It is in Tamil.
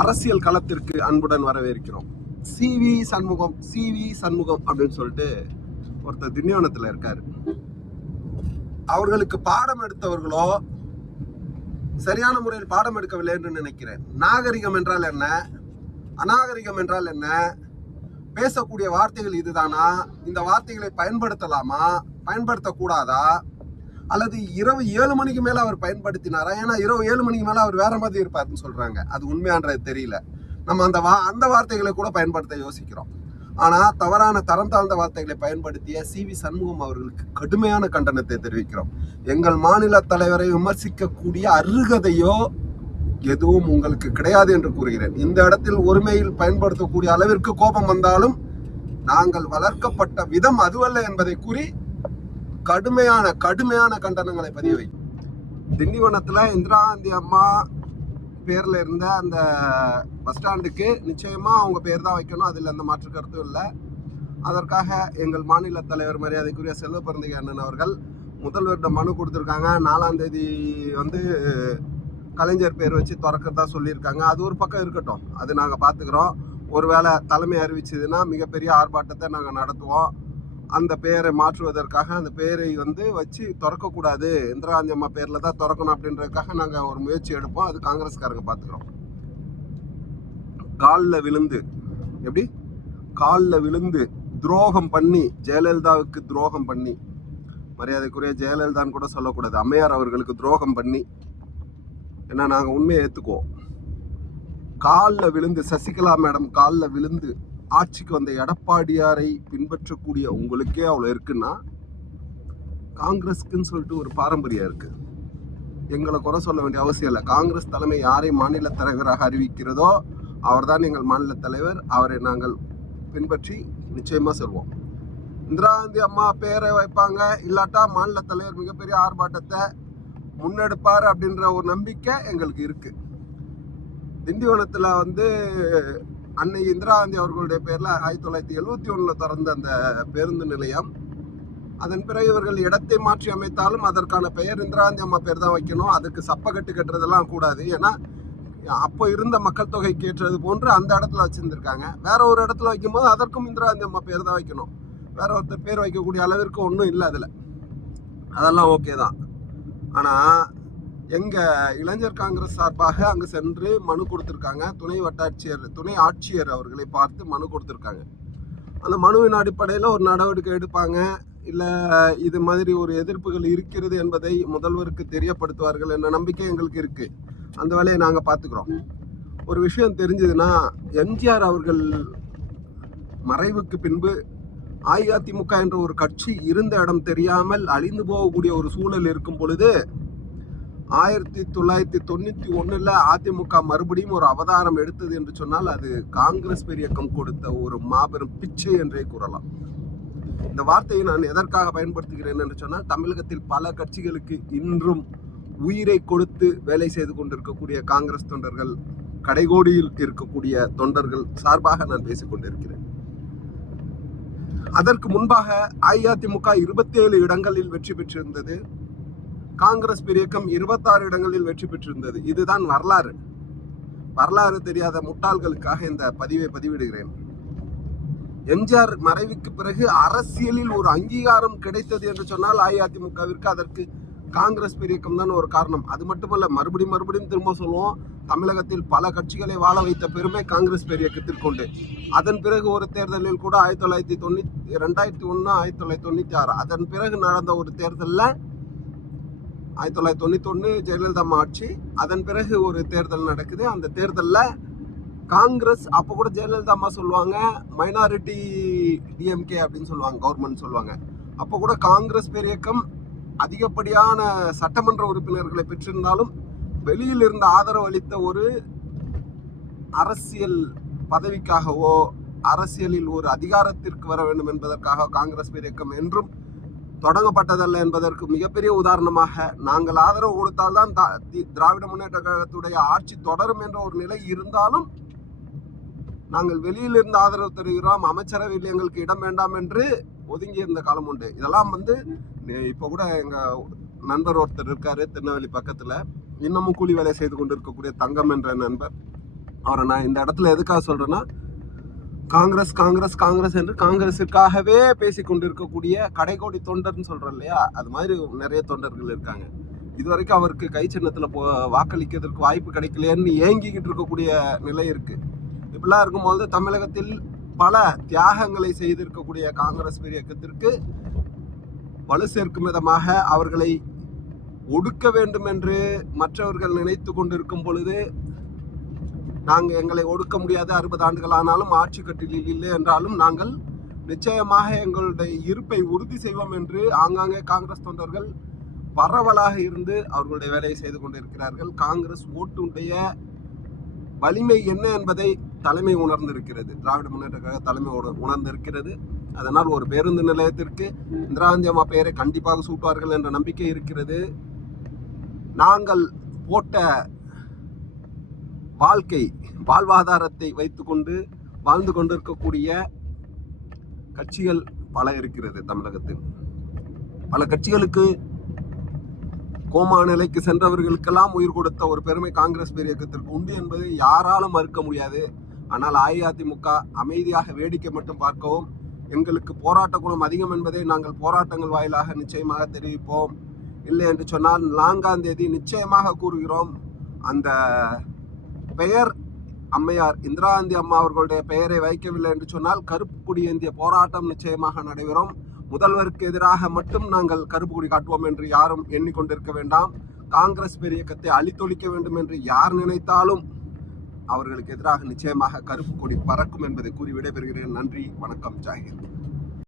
அரசியல் களத்திற்கு அன்புடன் வரவேற்கிறோம். சி.வி. சண்முகம் அப்படின்னு சொல்லிட்டு ஒருத்தர் திண்டிவனத்தில் இருக்காரு. அவர்களுக்கு பாடம் எடுத்தவர்களோ சரியான முறையில் பாடம் எடுக்கவில்லை என்று நினைக்கிறேன். நாகரிகம் என்றால் என்ன, அநாகரிகம் என்றால் என்ன, பேசக்கூடிய வார்த்தைகள் இதுதானா, இந்த வார்த்தைகளை பயன்படுத்தலாமா, பயன்படுத்தக்கூடாதா, அல்லது இரவு 7 மணிக்கு மேல அவர் பயன்படுத்தினாரா? ஏன்னா இரவு 7 மணிக்கு மேல அவர் வேற மாதிரி இருப்பாருன்னு சொல்றாங்க. அது உண்மையான்றது தெரியல. நம்ம அந்த வார்த்தைகளை கூட பயன்படுத்த யோசிக்கிறோம். ஆனா தவறான தரம் தாழ்ந்த வார்த்தைகளை பயன்படுத்திய சி.வி. சண்முகம் அவர்களுக்கு கடுமையான கண்டனத்தை தெரிவிக்கிறோம். எங்கள் மாநில தலைவரை விமர்சிக்கக்கூடிய அருகதையோ எதுவும் உங்களுக்கு கிடையாது என்று கூறுகிறேன். இந்த இடத்தில் ஒருமையில் பயன்படுத்தக்கூடிய அளவிற்கு கோபம் வந்தாலும் நாங்கள் வளர்க்கப்பட்ட விதம் அதுவல்ல என்பதை கூறி கடுமையான கண்டனங்களை பதிய வை. திண்டிவனத்துல இந்திரா காந்தி அம்மா பேர்ல இருந்த அந்த பஸ் ஸ்டாண்டுக்கு நிச்சயமா அவங்க பேர் தான் வைக்கணும். அதில் எந்த மாற்று கருத்தும் இல்லை. அதற்காக எங்கள் மாநில தலைவர் மரியாதைக்குரிய செல்வ பிறந்தகை அண்ணன் அவர்கள் முதல்வரிடம் மனு கொடுத்துருக்காங்க. 4ஆம் தேதி கலைஞர் பேர் வச்சு திறக்கிறதா சொல்லியிருக்காங்க. அது ஒரு பக்கம் இருக்கட்டும், அது நாங்கள் பார்த்துக்கிறோம். ஒருவேளை தலைமை அறிவிச்சதுன்னா மிகப்பெரிய ஆர்ப்பாட்டத்தை நாங்கள் நடத்துவோம். அந்த பெயரை மாற்றுவதற்காக அந்த பெயரை வச்சு திறக்கக்கூடாது, இந்திரா காந்தி அம்மா பேரில் தான் திறக்கணும் அப்படின்றதுக்காக நாங்கள் ஒரு முயற்சி எடுப்போம். அது காங்கிரஸ்காரங்க பார்த்துக்கிறோம். காலில் விழுந்து துரோகம் பண்ணி, ஜெயலலிதாவுக்கு துரோகம் பண்ணி, மரியாதைக்குரிய ஜெயலலிதான்னு கூட சொல்லக்கூடாது, அம்மையார் அவர்களுக்கு துரோகம் பண்ணி, ஏன்னா நாங்கள் உண்மையை ஏற்றுக்குவோம். காலில் விழுந்து, சசிகலா மேடம் காலில் விழுந்து ஆட்சிக்கு வந்த எடப்பாடியாரை பின்பற்றக்கூடிய உங்களுக்கே அவ்வளோ இருக்குன்னா, காங்கிரஸ்க்குன்னு சொல்லிட்டு ஒரு பாரம்பரியம் இருக்கு. எங்களை குறை சொல்ல வேண்டிய அவசியம் இல்லை. காங்கிரஸ் தலைமை யாரை மாநில தலைவராக அறிவிக்கிறதோ அவர்தான் எங்கள் மாநில தலைவர். அவரை நாங்கள் பின்பற்றி நிச்சயமா செல்வோம். இந்திரா காந்தி அம்மா பேரை வைப்பாங்க, இல்லாட்டா மாநில தலைவர் மிகப்பெரிய ஆர்ப்பாட்டத்தை முன்னெடுப்பார் அப்படின்ற ஒரு நம்பிக்கை எங்களுக்கு இருக்கு. திண்டிவனத்துல அன்னை இந்திரா காந்தி அவர்களுடைய பேர்ல 1971 திறந்த அந்த பேருந்து நிலையம், அதன் பிறகு இவர்கள் இடத்தை மாற்றி அமைத்தாலும் அதற்கான பெயர் இந்திரா காந்தி அம்மா பேர் தான் வைக்கணும். அதுக்கு சப்பக்கட்டு கட்டுறதெல்லாம் கூடாது. ஏன்னா அப்போ இருந்த மக்கள் தொகைக்கு ஏற்றது போன்று அந்த இடத்துல வச்சிருந்திருக்காங்க. வேற ஒரு இடத்துல வைக்கும்போது அதற்கும் இந்திரா காந்தி அம்மா பேர் தான் வைக்கணும். வேற ஒருத்தர் பேர் வைக்கக்கூடிய அளவிற்கு ஒன்றும் இல்லை அதுல. அதெல்லாம் ஓகே தான். ஆனா எங்க இளைஞர் காங்கிரஸ் சார்பாக அங்கு சென்று மனு கொடுத்திருக்காங்க. துணை ஆட்சியர் அவர்களை பார்த்து மனு கொடுத்திருக்காங்க. அந்த மனுவின் அடிப்படையில் ஒரு நடவடிக்கை எடுப்பாங்க, இல்லை இது மாதிரி ஒரு எதிர்ப்புகள் இருக்கிறது என்பதை முதல்வருக்கு தெரியப்படுத்துவார்கள் என்ற நம்பிக்கை எங்களுக்கு இருக்கு. அந்த வேலையை நாங்கள் பார்த்துக்கிறோம். ஒரு விஷயம் தெரிஞ்சதுன்னா, எம்ஜிஆர் அவர்கள் மறைவுக்கு பின்பு அஇஅதிமுக என்ற ஒரு கட்சி இருந்த இடம் தெரியாமல் அழிந்து போகக்கூடிய ஒரு சூழல் இருக்கும் பொழுது 1991 அதிமுக மறுபடியும் ஒரு அவதாரம் எடுத்தது என்று சொன்னால் அது காங்கிரஸ் பெரியக்கம் கொடுத்த ஒரு மாபெரும் பிச்சை என்றே கூறலாம். இந்த வார்த்தையை நான் எதற்காக பயன்படுத்துகிறேன் என்று சொன்னால், தமிழகத்தில் பல கட்சிகளுக்கு இன்றும் உயிரை கொடுத்து வேலை செய்து கொண்டிருக்கக்கூடிய காங்கிரஸ் தொண்டர்கள், கடைகோடியில் இருக்கக்கூடிய தொண்டர்கள் சார்பாக நான் பேசிக் கொண்டிருக்கிறேன். அதற்கு முன்பாக அஇஅதிமுக 27 இடங்களில் வெற்றி பெற்றிருந்தது. காங்கிரஸ் பெரியக்கம் 26 இடங்களில் வெற்றி பெற்றிருந்தது. இதுதான் வரலாறு தெரியாத முட்டாள்களுக்காக இந்த பதிவை பதிவிடுகிறேன். எம்ஜிஆர் மறைவுக்கு பிறகு அரசியலில் ஒரு அங்கீகாரம் கிடைத்தது என்று சொன்னால் அஇஅதிமுகவிற்கு அதற்கு காங்கிரஸ் பெரியக்கம் தான் ஒரு காரணம். அது மட்டுமல்ல, மறுபடியும் திரும்ப சொல்லுவோம், தமிழகத்தில் பல கட்சிகளை வாழ வைத்த பெருமை காங்கிரஸ் பெரியக்கத்திற்கு உண்டு. அதன் பிறகு ஒரு தேர்தலில் கூட 2001, 1996 அதன் பிறகு நடந்த ஒரு தேர்தலில் 1991 ஜெயலலிதா ஆட்சி, அதன் பிறகு ஒரு தேர்தல் நடக்குது. அந்த தேர்தலில் காங்கிரஸ், அப்போ கூட ஜெயலலிதா அம்மா சொல்லுவாங்க மைனாரிட்டி டிஎம்கே அப்படின்னு சொல்லுவாங்க, கவர்மெண்ட் சொல்லுவாங்க. அப்போ கூட காங்கிரஸ் பெரியக்கம் அதிகப்படியான சட்டமன்ற உறுப்பினர்களை பெற்றிருந்தாலும் வெளியில் இருந்த ஆதரவு அளித்த ஒரு அரசியல் பதவிக்காகவோ அரசியலில் ஒரு அதிகாரத்திற்கு வர வேண்டும் என்பதற்காக காங்கிரஸ் பெரியக்கம் என்றும் தொடங்கப்பட்டதல்ல என்பதற்கு மிகப்பெரிய உதாரணமாக, நாங்கள் ஆதரவு கொடுத்தால்தான் திராவிட முன்னேற்ற கழகத்துடைய ஆட்சி தொடரும் என்ற ஒரு நிலை இருந்தாலும் நாங்கள் வெளியில் இருந்து ஆதரவு தருகிறோம், அமைச்சரவையில் எங்களுக்கு இடம் வேண்டாம் என்று ஒதுங்கி இருந்த காலம் உண்டு. இதெல்லாம் இப்போ கூட எங்க நண்பர் ஒருத்தர் இருக்காரு திருநெல்வேலி பக்கத்துல, இன்னமும் கூலி வேலை செய்து கொண்டிருக்கக்கூடிய தங்கம் என்ற நண்பர். அவரை நான் இந்த இடத்துல எதுக்காக சொல்றேன்னா, காங்கிரஸ் காங்கிரஸ் காங்கிரஸ் என்று காங்கிரஸுக்காகவே பேசிக் கொண்டிருக்கக்கூடிய கடைகோடி தொண்டர்னு சொல்றோம் இல்லையா, அது மாதிரி நிறைய தொண்டர்கள் இருக்காங்க. இதுவரைக்கும் அவருக்கு கை சின்னத்துல வாக்களிக்கிறதுக்கு வாய்ப்பு கிடைக்கலையேன்னு ஏங்கிக்கிட்டு இருக்கக்கூடிய நிலை இருக்கு. இப்படிலாம் இருக்கும்போது தமிழகத்தில் பல தியாகங்களை செய்திருக்கக்கூடிய காங்கிரஸ் இயக்கத்திற்கு வலு சேர்க்கும் விதமாக அவர்களை ஒடுக்க வேண்டும் என்று மற்றவர்கள் நினைத்து கொண்டிருக்கும் பொழுது, நாங்கள் எங்களை ஒடுக்க முடியாது, 60 ஆண்டுகள் ஆனாலும் ஆட்சி கட்டிலில் இல்லை என்றாலும் நாங்கள் நிச்சயமாக எங்களுடைய இருப்பை உறுதி செய்வோம் என்று ஆங்காங்கே காங்கிரஸ் தொண்டர்கள் பரவலாக இருந்து அவர்களுடைய வேலையை செய்து கொண்டிருக்கிறார்கள். காங்கிரஸ் ஓட்டுடைய வலிமை என்ன என்பதை தலைமை உணர்ந்திருக்கிறது, திராவிட முன்னேற்ற கழக தலைமை உணர்ந்திருக்கிறது. அதனால் ஒரு பேருந்து நிலையத்திற்கு இந்திரா காந்தி அம்மா பெயரை கண்டிப்பாக சூட்டுவார்கள் என்ற நம்பிக்கை இருக்கிறது. நாங்கள் போட்ட வாழ்வாதாரத்தை வைத்துக்கொண்டு வாழ்ந்து கொண்டிருக்கக்கூடிய கட்சிகள் பல இருக்கிறது தமிழகத்தில். பல கட்சிகளுக்கு கோமா நிலைக்கு சென்றவர்களுக்கெல்லாம் உயிர் கொடுத்த ஒரு பெருமை காங்கிரஸ் இயக்கத்திற்கு உண்டு என்பதை யாராலும் மறுக்க முடியாது. ஆனால் அஇஅதிமுக அமைதியாக வேடிக்கை மட்டும் பார்க்கவும், எங்களுக்கு போராட்ட குணம் அதிகம் என்பதை நாங்கள் போராட்டங்கள் வாயிலாக நிச்சயமாக தெரிவிப்போம். இல்லை என்று சொன்னால் 4ஆம் தேதி நிச்சயமாக கூறுகிறோம், அந்த பெயர் அம்மையார் இந்திரா காந்தி அம்மா அவர்களுடைய பெயரை வைக்கவில்லை என்று சொன்னால் கருப்பு கொடி ஏந்திய போராட்டம் நிச்சயமாக நடைபெறும். முதல்வருக்கு எதிராக மட்டும் நாங்கள் கருப்பு கொடி காட்டுவோம் என்று யாரும் எண்ணிக்கொண்டிருக்க வேண்டாம். காங்கிரஸ் இயக்கத்தை அழித்தொழிக்க வேண்டும் என்று யார் நினைத்தாலும் அவர்களுக்கு எதிராக நிச்சயமாக கருப்பு கொடி பறக்கும் என்பதை கூறி விடைபெறுகிறேன். நன்றி, வணக்கம், ஜெய் ஹிந்த்.